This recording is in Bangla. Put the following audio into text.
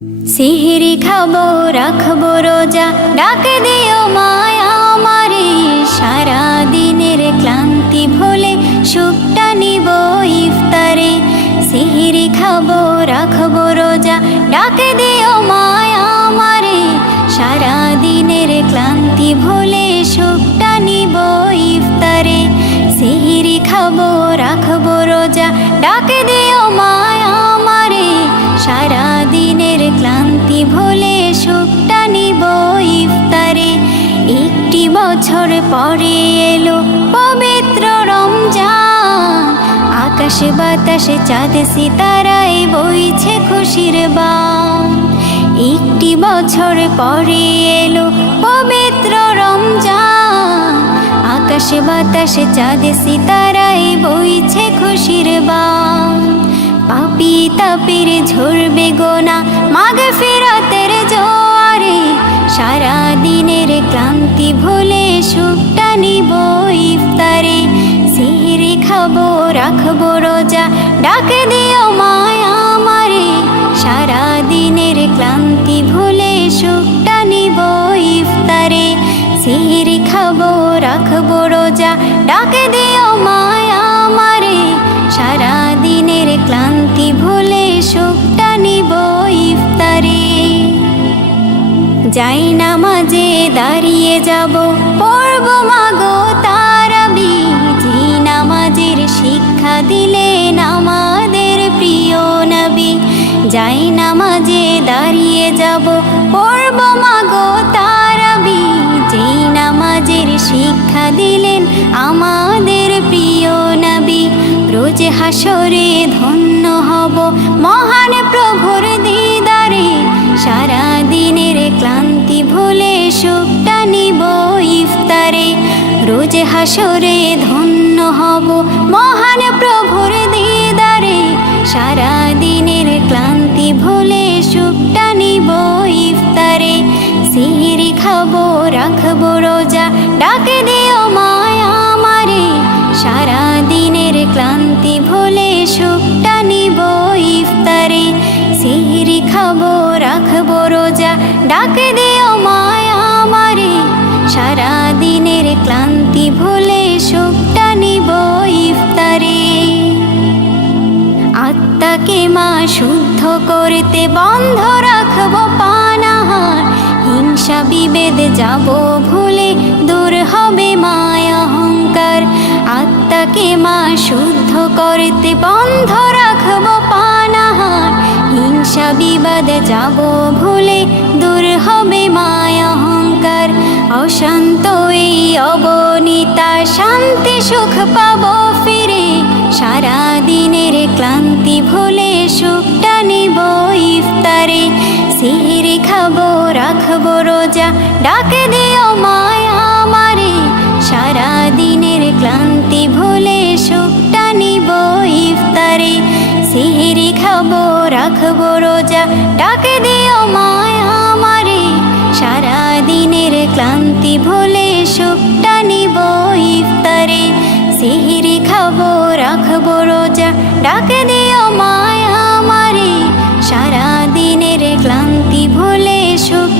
সিহিরি খাবো রাখবো রোজা, ডাকে দিও মায়া আমারে। সারা দিনের ক্লান্তি ভুলে সুখটা নিব ইফতারে। সিহিরি খাবো রাখবো রোজা, ডাকে দিও মায়া আমারে। সারা দিনের ক্লান্তি ভুলে সুখটা নিব ইফতারে। সিহিরি খাবো রাখবো রোজা, ডাকে দিও মায়া আমারে। সারা দিনের ক্লান্তি ভুলে সুখটা নিব ইফতারে। একটি বছর পরে এলো পবিত্র রমজান, আকাশে বাতাসে চাঁদ সিতারায় বইছে খুশির বান। একটি বছর পরে এলো পবিত্র রমজান, আকাশে বাতাসে চাঁদ সিতারায় বইছে খুশির বান। পাপী তাপের ঝরবে গোনা মাগফিরাতের জোয়ারে। সারা দিনের ক্লান্তি ভুলে সুখটা নিব ইফতারে। সিহিরি খাবো রাখবো রোজা, ডাকে দিও মায়া আমারে। সারা দিনের ক্লান্তি ভুলে সুখটা নিব ইফতারে। সিহিরি খাবো রাখবো রোজা, ডাকে দিও মায়া আমারে। সারা দিনের ক্লান্তি ভুলে সুখটা নিব ইফতারে। যাই নামাজে দাঁড়িয়ে যাব, পড়ব মাগো তারাবি। যে নামাজের শিক্ষা দিলেন আমাদের প্রিয় নবী। যাই নামাজে দাঁড়িয়ে যাব, পড়ব মাগো তারাবি। যে নামাজের শিক্ষা দিলেন আমাদের প্রিয় নবী। রোজ হাসরে ধন্য হব মহান প্রভুর দিদারে। সারা দিনের ক্লান্তি ভুলে সুখটা নিব ইফতারে। রোজ হাসরে ধন্য হব মহান প্রভুর দিদারে। সারা দিনের ক্লান্তি ভুলে সুখটা নিব ইফতারে। সিহিরি খাবো রাখবো রোজা, ডাকে দিও মায়া আমারে। সারা দিনের ক্লান্তি ভুলে সুখটা নিব ইফতারে। সিহিরি খাবো রাখবো রোজা, ডাকে দিও মায়া আমারে। সারা দিনের ক্লান্তি ভুলে সুখটা নিব ইফতারে। আত্মাকে মা শুদ্ধ করতে বন্ধ রাখবো পানাহার। হিংসা বিভেদ যাব ভুলে দূর হবে মায়া অহংকার। আত্মাকে মা শুদ্ধ করতে বন্ধ রাখবো পানাহার। হিংসা বিবাদ যাব ভুলে দূর হবে মায়া অহংকার। অশান্ত এই অবনীতা শান্তি সুখ পাবো ফিরে। সারা দিনের ক্লান্তি ভুলে সুখটা নিব ইফতারে। সিহিরি খাবো রাখবো রোজা, ডাকে দিও মায়া আমারে। সারা দিনের ক্লান্তি ভুলে সুখটা নিব ইফতারে। সিহিরি খাবো রাখবো রোজা, ডাকে দিও মায়া আমারে। সারা দিনের ক্লান্তি ভুলে সুখটা নিব ইফতারে। সিহিরি খাবো রাখবো রোজা, ডাকে দিও মায়া আমারে। সারা দিনের ক্লান্তি ভুলে সুখ